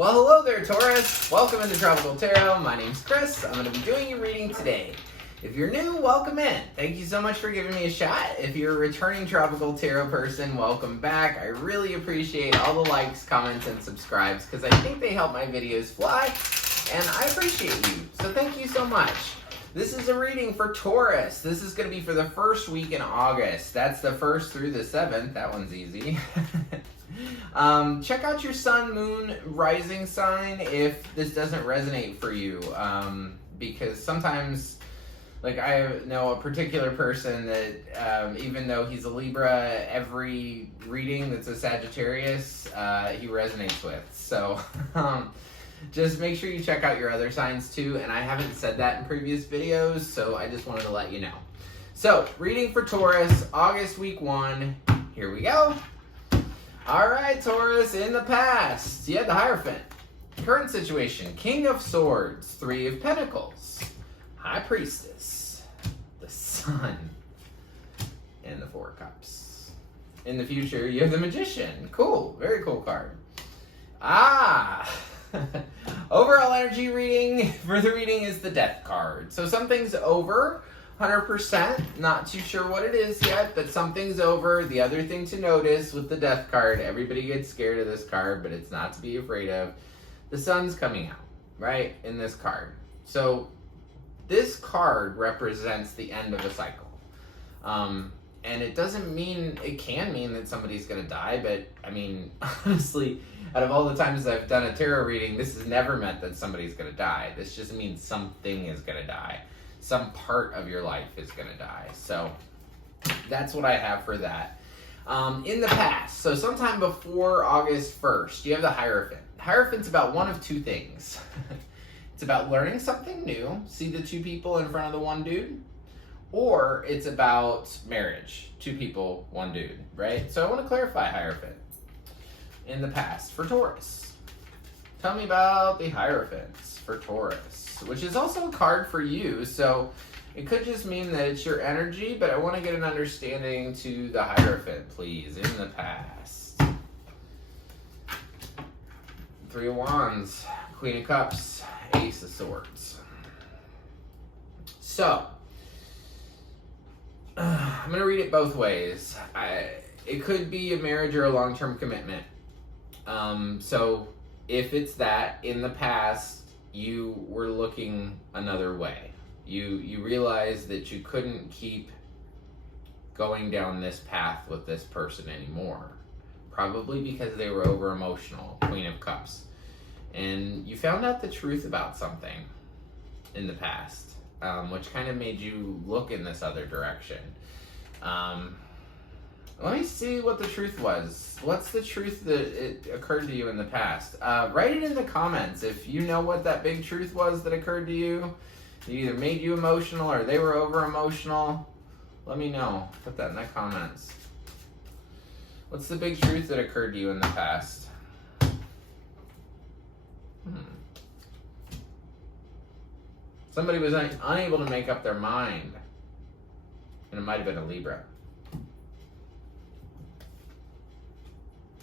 Well, hello there, Taurus. Welcome into Tropical Tarot. My name's Chris. I'm going to be doing your reading today. If you're new, welcome in. Thank you so much for giving me a shot. If you're a returning Tropical Tarot person, welcome back. I really appreciate all the likes, comments, and subscribes because I think they help my videos fly, and I appreciate you. So thank you so much. This is a reading for Taurus. This is going to be for the first week in August. That's the 1st through the 7th. That one's easy. Check out your sun, moon, rising sign if this doesn't resonate for you. Because sometimes, like, I know a particular person that even though he's a Libra, every reading that's a Sagittarius, he resonates with. So just make sure you check out your other signs too. And I haven't said that in previous videos, so I just wanted to let you know. So, reading for Taurus, August week 1. Here we go. Alright, Taurus, in the past, you had the Hierophant. Current situation, King of Swords, 3 of Pentacles, High Priestess, the Sun, and the 4 of Cups. In the future, you have the Magician. Cool, very cool card. Overall energy reading for the reading is the Death card. So something's over. 100%, not too sure what it is yet, but something's over. The other thing to notice with the Death card, everybody gets scared of this card, but it's not to be afraid of. The Sun's coming out, right, in this card. So this card represents the end of a cycle. And it doesn't mean, it can mean that somebody's going to die, but I mean, honestly, out of all the times I've done a tarot reading, this has never meant that somebody's going to die. This just means something is going to die. Some part of your life is going to die. So that's what I have for that. In the past, so sometime before August 1st, you have the Hierophant. Hierophant's about one of two things. It's about learning something new. See the 2 people in front of the 1 dude? Or it's about marriage. 2 people, 1 dude, right? So I want to clarify Hierophant. In the past, for Taurus. Tell me about the Hierophants for Taurus, which is also a card for you. So it could just mean that it's your energy, but I want to get an understanding to the Hierophant, please, in the past. 3 of Wands, Queen of Cups, Ace of Swords. So, I'm going to read it both ways. It could be a marriage or a long-term commitment. So if it's that, in the past, you were looking another way. You realized that you couldn't keep going down this path with this person anymore. Probably because they were over emotional, Queen of Cups. And you found out the truth about something in the past, which kind of made you look in this other direction. Let me see what the truth was. What's the truth that it occurred to you in the past? Write it in the comments if you know what that big truth was that occurred to you. It either made you emotional or they were over emotional. Let me know. Put that in the comments. What's the big truth that occurred to you in the past? Somebody was unable to make up their mind. And it might have been a Libra.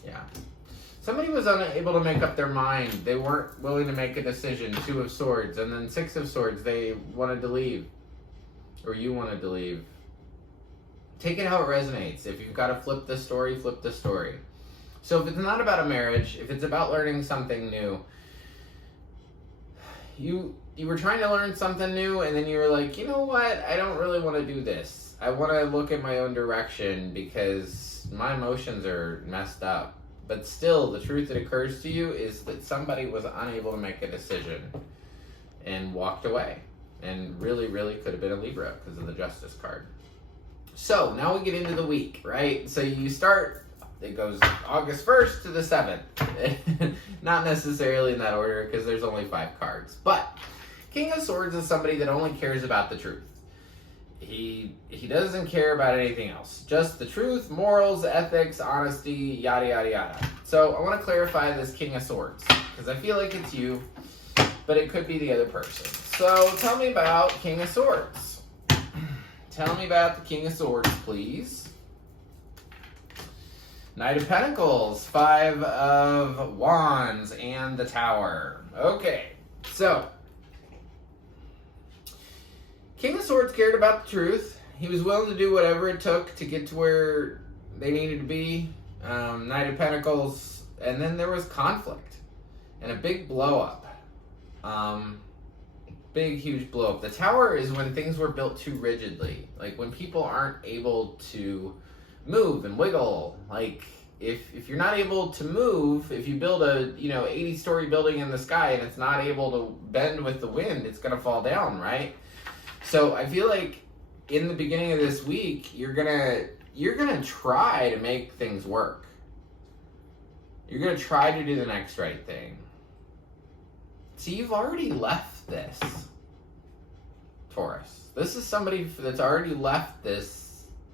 Yeah. Somebody was unable to make up their mind. They weren't willing to make a decision. 2 of Swords. And then 6 of Swords. They wanted to leave. Or you wanted to leave. Take it how it resonates. If you've got to flip the story, flip the story. So if it's not about a marriage, if it's about learning something new, you were trying to learn something new, and then you were like, you know what? I don't really want to do this. I want to look in my own direction because my emotions are messed up. But still, the truth that occurs to you is that somebody was unable to make a decision and walked away. And really, really could have been a Libra because of the Justice card. So, now we get into the week, right? So you start, it goes August 1st to the 7th. Not necessarily in that order because there's only 5 cards. But King of Swords is somebody that only cares about the truth. He doesn't care about anything else. Just the truth, morals, ethics, honesty, yada, yada, yada. So I want to clarify this King of Swords because I feel like it's you, but it could be the other person. So tell me about King of Swords. Tell me about the King of Swords, please. Knight of Pentacles, Five of Wands, and the Tower. Okay, so King of Swords cared about the truth. He was willing to do whatever it took to get to where they needed to be. Knight of Pentacles, and then there was conflict and a big blow up. Big, huge blow up. The Tower is when things were built too rigidly. Like when people aren't able to move and wiggle. Like if you're not able to move, if you build a 80-story building in the sky and it's not able to bend with the wind, it's gonna fall down, right? So I feel like in the beginning of this week, you're gonna try to make things work. You're gonna try to do the next right thing. See, you've already left this, Taurus. This is somebody that's already left this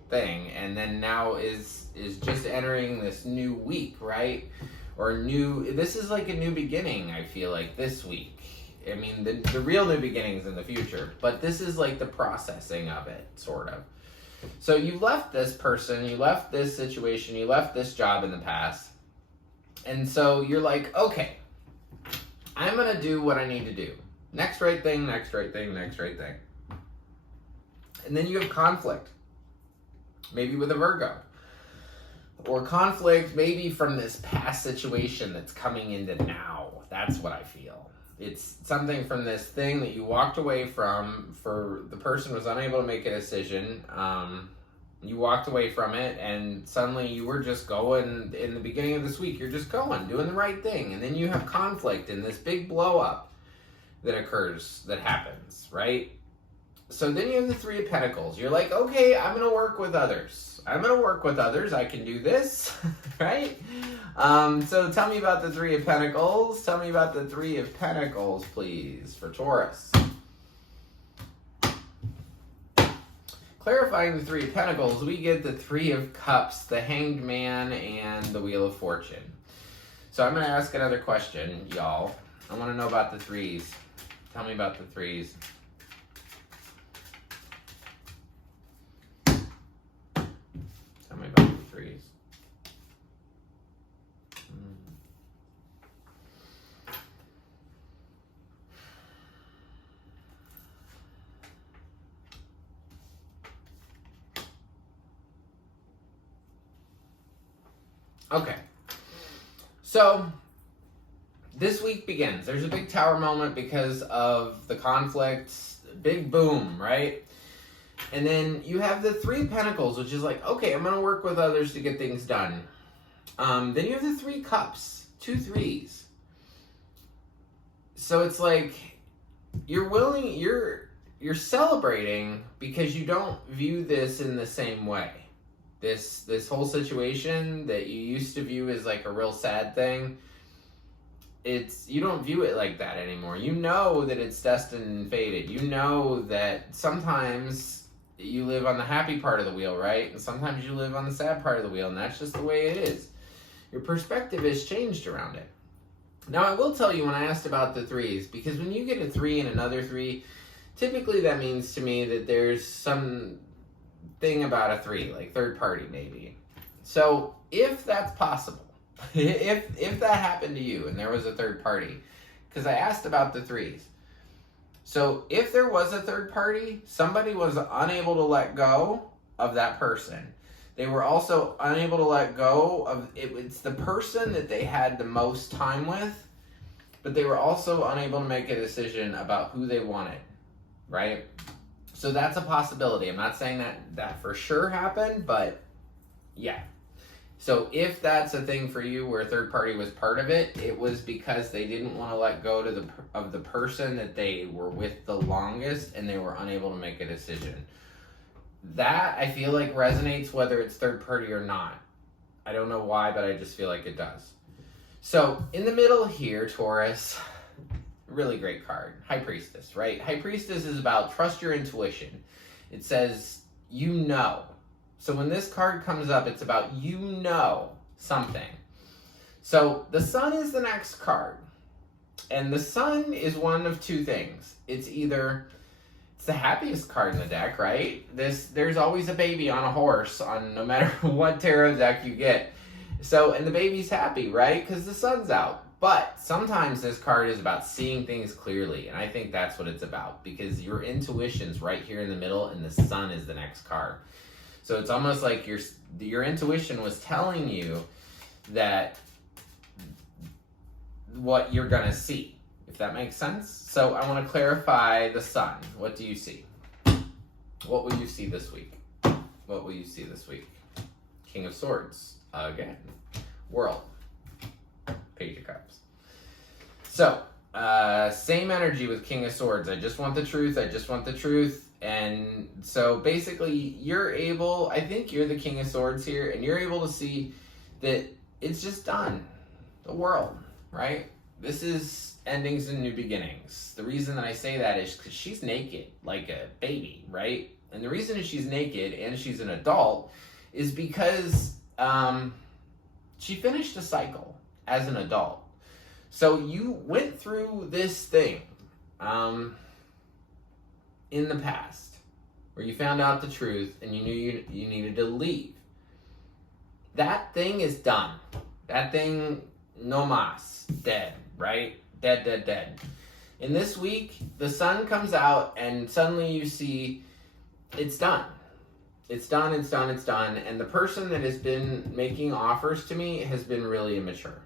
thing and then now is just entering this new week, right? This is like a new beginning, I feel like, this week. I mean, the real new beginning's in the future, but this is like the processing of it, sort of. So you left this person, you left this situation, you left this job in the past, and so you're like, okay, I'm gonna do what I need to do. Next right thing, next right thing, next right thing. And then you have conflict, maybe with a Virgo, or conflict maybe from this past situation that's coming into now. That's what I feel. It's something from this thing that you walked away from, for the person was unable to make a decision. You walked away from it and suddenly you were just going, in the beginning of this week, you're just going, doing the right thing. And then you have conflict and this big blow up that occurs, that happens, right? So then you have the Three of Pentacles. You're like, okay, I'm going to work with others. I can do this, right? So tell me about the Three of Pentacles. Tell me about the Three of Pentacles, please, for Taurus. Clarifying the Three of Pentacles, we get the Three of Cups, the Hanged Man, and the Wheel of Fortune. So I'm going to ask another question, y'all. I want to know about the threes. Tell me about the threes. Tell me about the threes. Okay, so this week begins. There's a big Tower moment because of the conflict, big boom, right? And then you have the Three of Pentacles, which is like, okay, I'm going to work with others to get things done. Then you have the Three Cups, two threes. So it's like you're celebrating because you don't view this in the same way. This whole situation that you used to view as like a real sad thing, you don't view it like that anymore. You know that it's destined and fated. You know that sometimes you live on the happy part of the wheel, right? And sometimes you live on the sad part of the wheel, and that's just the way it is. Your perspective has changed around it. Now, I will tell you when I asked about the threes, because when you get a three and another three, typically that means to me that there's some thing about a three, like third party maybe. So if that's possible, if that happened to you and there was a third party, because I asked about the threes. So if there was a third party, somebody was unable to let go of that person. They were also unable to let go of it. It's the person that they had the most time with, but they were also unable to make a decision about who they wanted, right? So that's a possibility. I'm not saying that for sure happened, but yeah. So if that's a thing for you where a third party was part of it, it was because they didn't want to let go of the person that they were with the longest and they were unable to make a decision. That, I feel like, resonates whether it's third party or not. I don't know why, but I just feel like it does. So in the middle here, Taurus, really great card. High Priestess, right? High Priestess is about trust your intuition. It says, you know. So when this card comes up, it's about you know something. So the Sun is the next card. And the Sun is one of two things. It's the happiest card in the deck, right? There's always a baby on a horse on no matter what tarot deck you get. So, and the baby's happy, right? Because the sun's out. But sometimes this card is about seeing things clearly, and I think that's what it's about, because your intuition's right here in the middle, and the sun is the next card. So it's almost like your intuition was telling you that what you're gonna see, if that makes sense. So I want to clarify the sun. What do you see? What will you see this week? What will you see this week? King of Swords again. World. Page of Cups. So, same energy with King of Swords. I just want the truth. I just want the truth. And so basically you're able, I think you're the King of Swords here, and you're able to see that it's just done. The world, right? This is endings and new beginnings. The reason that I say that is because she's naked like a baby, right? And the reason that she's naked and she's an adult is because she finished a cycle as an adult. So you went through this thing in the past where you found out the truth and you knew you needed to leave. That thing is done. That thing, no mas, dead, right? Dead, dead, dead. In this week, the sun comes out and suddenly you see it's done. It's done, it's done, it's done. And the person that has been making offers to me has been really immature.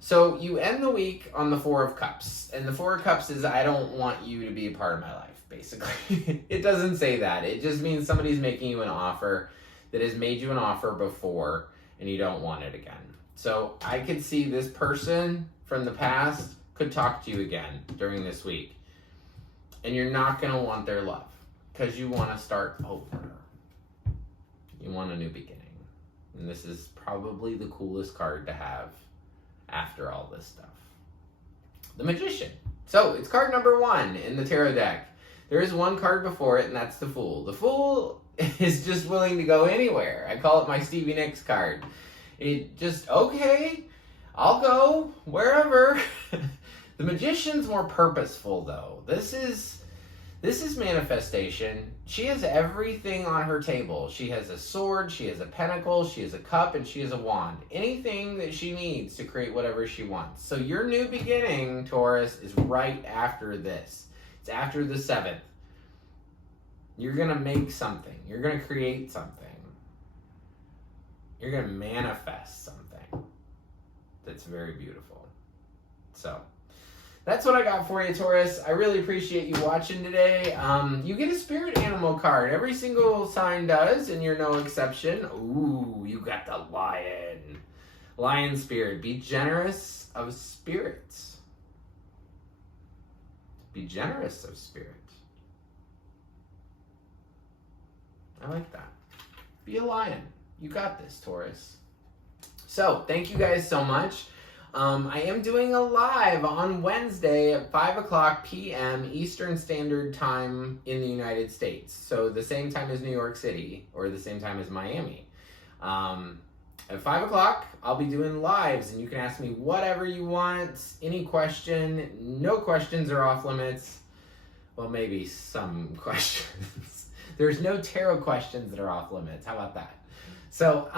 So you end the week on the Four of Cups. And the Four of Cups is, I don't want you to be a part of my life, basically. It doesn't say that. It just means somebody's making you an offer that has made you an offer before and you don't want it again. So I could see this person from the past could talk to you again during this week. And you're not going to want their love because you want to start over. You want a new beginning. And this is probably the coolest card to have after all this stuff. The Magician. So it's card number 1 in the tarot deck. There is one card before it, and that's the Fool. The Fool is just willing to go anywhere. I call it my Stevie Nicks card. It just, okay, I'll go wherever. The Magician's more purposeful, though. This is manifestation. She has everything on her table. She has a sword, she has a pentacle, she has a cup, and she has a wand. Anything that she needs to create whatever she wants. So your new beginning, Taurus, is right after this. It's after the 7th. You're going to make something. You're going to create something. You're going to manifest something that's very beautiful. So that's what I got for you, Taurus. I really appreciate you watching today. You get a spirit animal card. Every single sign does, and you're no exception. Ooh, you got the lion. Lion spirit. Be generous of spirits. Be generous of spirit. I like that. Be a lion. You got this, Taurus. So, thank you guys so much. I am doing a live on Wednesday at 5 o'clock p.m. Eastern Standard Time in the United States. So the same time as New York City, or the same time as Miami. At 5 o'clock, I'll be doing lives, and you can ask me whatever you want, any question. No questions are off limits. Well, maybe some questions. There's no tarot questions that are off limits. How about that? So,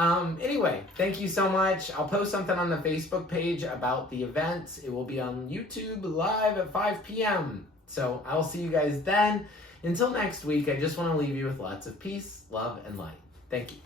anyway, thank you so much. I'll post something on the Facebook page about the event. It will be on YouTube live at 5 p.m. So, I'll see you guys then. Until next week, I just want to leave you with lots of peace, love, and light. Thank you.